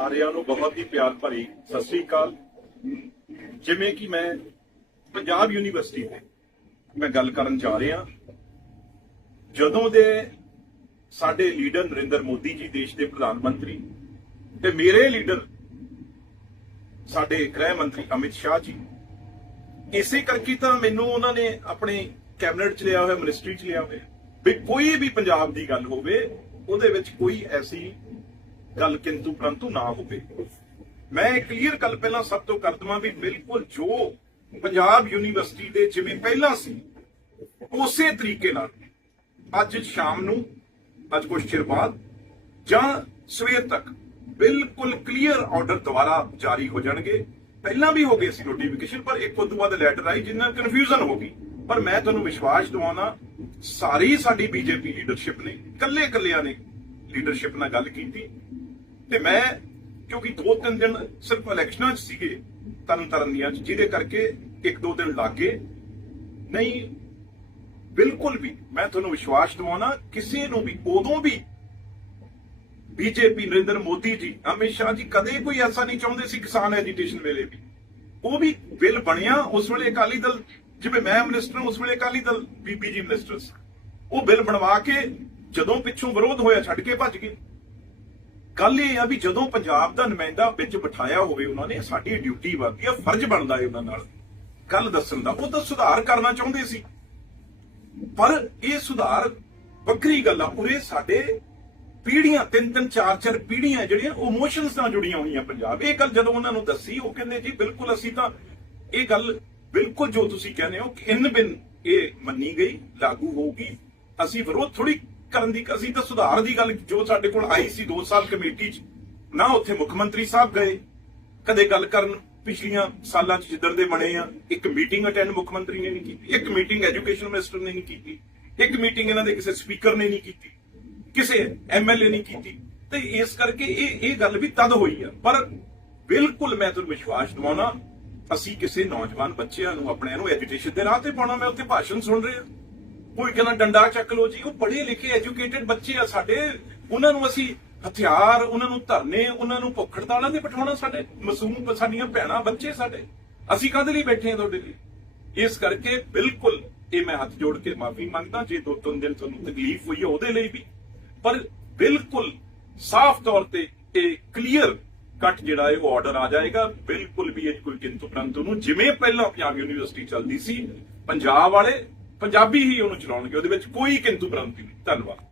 ਸਾਰਿਆਂ ਨੂੰ ਬਹੁਤ ਹੀ ਪਿਆਰ ਭਰੀ ਸਤਿ ਸ੍ਰੀ ਅਕਾਲ। ਜਿਵੇਂ ਕਿ ਮੈਂ ਪੰਜਾਬ ਯੂਨੀਵਰਸਿਟੀ ਤੇ ਮੈਂ ਗੱਲ ਕਰਨ ਜਾ ਰਿਹਾ, ਜਦੋਂ ਦੇ ਸਾਡੇ ਲੀਡਰ ਨਰਿੰਦਰ ਮੋਦੀ ਜੀ ਦੇਸ਼ ਦੇ ਪ੍ਰਧਾਨ ਮੰਤਰੀ ਤੇ ਮੇਰੇ ਲੀਡਰ ਸਾਡੇ ਗ੍ਰਹਿ ਮੰਤਰੀ ਅਮਿਤ ਸ਼ਾਹ ਜੀ, ਇਸੇ ਕਰਕੇ ਤਾਂ ਮੈਨੂੰ ਉਹਨਾਂ ਨੇ ਆਪਣੇ ਕੈਬਨਿਟ ਚ ਲਿਆ ਹੋਇਆ, ਮਿਨਿਸਟਰੀ ਚ ਲਿਆ ਹੋਇਆ, ਵੀ ਕੋਈ ਵੀ ਪੰਜਾਬ ਦੀ ਗੱਲ ਹੋਵੇ, ਉਹਦੇ ਵਿੱਚ ਕੋਈ ਐਸੀ ਗੱਲ ਕਿੰਤੂ ਪਰੰਤੂ ਨਾ ਹੋਵੇ। ਮੈਂ ਇਹ ਕਲੀਅਰ ਗੱਲ ਪਹਿਲਾਂ ਸਭ ਤੋਂ ਕਰ ਦਵਾਂ ਵੀ ਬਿਲਕੁਲ ਜੋ ਪੰਜਾਬ ਯੂਨੀਵਰਸਿਟੀ ਦੇ ਜਿਵੇਂ ਪਹਿਲਾਂ ਸੀ, ਉਸੇ ਤਰੀਕੇ ਨਾਲ ਅੱਜ ਸ਼ਾਮ ਨੂੰ, ਅੱਜ ਕੁਝ ਚਿਰ ਬਾਅਦ ਜਾਂ ਸਵੇਰ ਤੱਕ ਬਿਲਕੁਲ ਕਲੀਅਰ ਆਰਡਰ ਦੁਬਾਰਾ ਜਾਰੀ ਹੋ ਜਾਣਗੇ। ਪਹਿਲਾਂ ਵੀ ਹੋ ਗਏ ਸੀ ਨੋਟੀਫਿਕੇਸ਼ਨ ਪਰ ਇੱਕ ਤੋਂ ਬਾਅਦ ਲੈਟਰ ਆਈ ਜਿੰਨਾ ਨਾਲ ਕਨਫਿਊਜ਼ਨ ਹੋ ਗਈ। ਪਰ ਮੈਂ ਤੁਹਾਨੂੰ ਵਿਸ਼ਵਾਸ ਦਿਵਾਉਣਾ, ਸਾਰੀ ਸਾਡੀ ਬੀਜੇਪੀ ਲੀਡਰਸ਼ਿਪ ਨੇ ਕੱਲੇ ਕੱਲਿਆਂ ਨੇ ਲੀਡਰਸ਼ਿਪ ਨਾਲ ਗੱਲ ਕੀਤੀ ਤੇ ਮੈਂ, ਕਿਉਂਕਿ ਦੋ ਤਿੰਨ ਦਿਨ ਸਿਰਫ ਇਲੈਕਸ਼ਨਾਂ 'ਚ ਸੀਗੇ ਤਰਨ ਤਰਨ ਦੀਆਂ, ਜਿਹਦੇ ਕਰਕੇ ਇੱਕ ਦੋ ਦਿਨ ਲੱਗੇ ਨਹੀਂ, ਬਿਲਕੁਲ ਵੀ ਮੈਂ ਤੁਹਾਨੂੰ ਵਿਸ਼ਵਾਸ ਦਿਵਾਉਣਾ, ਕਿਸੇ ਨੂੰ ਵੀ, ਉਦੋਂ ਵੀ ਬੀਜੇਪੀ ਨਰਿੰਦਰ ਮੋਦੀ ਜੀ ਅਮਿਤ ਸ਼ਾਹ ਜੀ ਕਦੇ ਕੋਈ ਐਸਾ ਨਹੀਂ ਚਾਹੁੰਦੇ ਸੀ ਕਿਸਾਨ ਐਜੀਟੇਸ਼ਨ ਵੇਲੇ ਵੀ। ਉਹ ਵੀ ਬਿੱਲ ਬਣਿਆ ਉਸ ਵੇਲੇ ਅਕਾਲੀ ਦਲ, ਜਿਵੇਂ ਮੈਂ ਮਿਨਿਸਟਰ ਉਸ ਵੇਲੇ ਅਕਾਲੀ ਦਲ, ਬੀਬੀ ਜੀ ਮਿਨਿਸਟਰ ਉਹ ਬਿੱਲ ਬਣਵਾ ਕੇ ਜਦੋਂ ਪਿੱਛੋਂ ਵਿਰੋਧ ਹੋਇਆ, ਛੱਡ ਕੇ ਭੱਜ ਗਏ। ਗੱਲ ਇਹ ਆ ਵੀ ਜਦੋਂ ਪੰਜਾਬ ਦਾ ਨੁਮਾਇੰਦਾ ਵਿੱਚ ਬਿਠਾਇਆ ਹੋਵੇ ਉਹਨਾਂ ਨੇ, ਸਾਡੀ ਡਿਊਟੀ ਬਣਦੀ ਆ, ਫਰਜ਼ ਬਣਦਾ ਹੈ ਉਹਨਾਂ ਨਾਲ। ਗੱਲ ਦੱਸਣ ਦਾ, ਉਹ ਤਾਂ ਸੁਧਾਰ ਕਰਨਾ ਚਾਹੁੰਦੇ ਸੀ। ਪਰ ਇਹ ਸੁਧਾਰ ਵੱਖਰੀ ਗੱਲ ਆ, ਉਰੇ ਸਾਡੇ ਪੀੜ੍ਹੀਆਂ, ਤਿੰਨ ਤਿੰਨ, ਚਾਰ ਚਾਰ ਪੀੜੀਆਂ ਜਿਹੜੀਆਂ ਇਮੋਸ਼ਨਸ ਨਾਲ ਜੁੜੀਆਂ ਹੋਈਆਂ ਪੰਜਾਬ। ਇਹ ਗੱਲ ਜਦੋਂ ਉਹਨਾਂ ਨੂੰ ਦੱਸੀ, ਉਹ ਕਹਿੰਦੇ, ਜੀ, ਬਿਲਕੁਲ ਅਸੀਂ ਤਾਂ ਇਹ ਗੱਲ ਬਿਲਕੁਲ ਜੋ ਤੁਸੀਂ ਕਹਿੰਦੇ ਹੋ, ਕਿ ਇਨ ਬਿਨ ਇਹ ਮੰਨੀ ਗਈ, ਲਾਗੂ ਹੋਊਗੀ ਅਸੀਂ ਵਿਰੋਧ ਥੋੜੀ ਕਰਨ ਦੀ ਅਸੀਂ ਤਾਂ ਸੁਧਾਰ ਦੀ ਗੱਲ ਜੋ ਸਾਡੇ ਕੋਲ ਆਈ ਸੀ 2 ਸਾਲ ਕਮੇਟੀ 'ਚ, ਨਾ ਉੱਥੇ ਮੁੱਖ ਮੰਤਰੀ ਸਾਹਿਬ ਗਏ, ਕਦੇ ਗੱਲ ਕਰਨ ਪਿਛਲੀਆਂ ਸਾਲਾਂ 'ਚ ਜਿੱਦਣ ਦੇ ਬਣੇ ਆ, ਇੱਕ ਮੀਟਿੰਗ ਅਟੈਂਡ ਮੁੱਖ ਮੰਤਰੀ ਨੇ ਨਹੀਂ ਕੀਤੀ, ਇੱਕ ਮੀਟਿੰਗ ਐਜੂਕੇਸ਼ਨ ਮਿਨਿਸਟਰ ਨੇ ਨਹੀਂ ਕੀਤੀ, ਇੱਕ ਮੀਟਿੰਗ ਇਹਨਾਂ ਦੇ ਕਿਸੇ ਸਪੀਕਰ ਨੇ ਨਹੀਂ ਕੀਤੀ, ਕਿਸੇ ਐਮਐਲਏ ਨਹੀਂ ਕੀਤੀ, ਤੇ ਇਸ ਕਰਕੇ ਇਹ ਇਹ ਗੱਲ ਵੀ ਤਦ ਹੋਈ ਆ। ਪਰ ਬਿਲਕੁਲ ਮੈਂ ਤੁਹਾਨੂੰ ਵਿਸ਼ਵਾਸ ਦਿਵਾਉਣਾ, ਅਸੀਂ ਕਿਸੇ ਨੌਜਵਾਨ ਬੱਚਿਆਂ ਨੂੰ, ਆਪਣਿਆਂ ਨੂੰ ਐਜੂਕੇਸ਼ਨ ਦੇ ਰਾਹ ਤੇ ਪਾਉਣਾ, ਮੈਂ ਉੱਥੇ ਭਾਸ਼ਣ ਸੁਣ ਰਿਹਾ। ਕੋਈ ਕਹਿੰਦਾ ਡੰਡਾ ਚੱਕ ਲੋ ਜੀ, ਉਹ ਪੜ੍ਹੇ ਲਿਖੇ ਐਜੂਕੇਟਿਡ ਬੱਚੇ ਆ ਸਾਡੇ। ਉਹਨਾਂ ਨੂੰ ਅਸੀਂ ਹਥਿਆਰ, ਉਹਨਾਂ ਨੂੰ ਧਰਨੇ, ਉਹਨਾਂ ਨੂੰ ਭੁੱਖ ਹੜਤਾਲਾਂ ਤੇ ਬਿਠਾਉਣਾ ਸਾਡੇ, ਮਾਸੂਮ ਸਾਡੀਆਂ ਭੈਣਾਂ, ਬੱਚੇ ਸਾਡੇ। ਅਸੀਂ ਕਾਹਦੇ ਲਈ ਬੈਠੇ ਆ ਤੁਹਾਡੇ ਲਈ? ਇਸ ਕਰਕੇ ਬਿਲਕੁਲ ਇਹ ਮੈਂ ਹੱਥ ਜੋੜ ਕੇ ਮਾਫੀ ਮੰਗਦਾ, ਜੇ ਦੋ ਤਿੰਨ ਦਿਨ ਤੁਹਾਨੂੰ ਤਕਲੀਫ ਹੋਈ ਹੈ ਉਹਦੇ ਲਈ ਵੀ। ਪਰ ਬਿਲਕੁਲ ਸਾਫ਼ ਤੌਰ ਤੇ ਇਹ ਕਲੀਅਰ ਕੱਟ ਜਿਹੜਾ ਹੈ, ਉਹ ਆਰਡਰ ਆ ਜਾਏਗਾ। ਬਿਲਕੁਲ ਵੀ ਇਹ ਕੋਈ ਕਿੰਤੂ ਪ੍ਰੰਤੂ ਨੂੰ ਜਿਵੇਂ ਪਹਿਲਾਂ ਪੰਜਾਬ ਯੂਨੀਵਰਸਿਟੀ ਚੱਲਦੀ ਸੀ, ਪੰਜਾਬ ਵਾਲੇ ਪੰਜਾਬੀ ਹੀ ਉਹਨੂੰ ਚਲਾਉਣਗੇ ਉਹਦੇ ਵਿੱਚ ਕੋਈ ਕਿੰਤੂ ਪ੍ਰੰਤੂ ਨਹੀਂ। ਧੰਨਵਾਦ।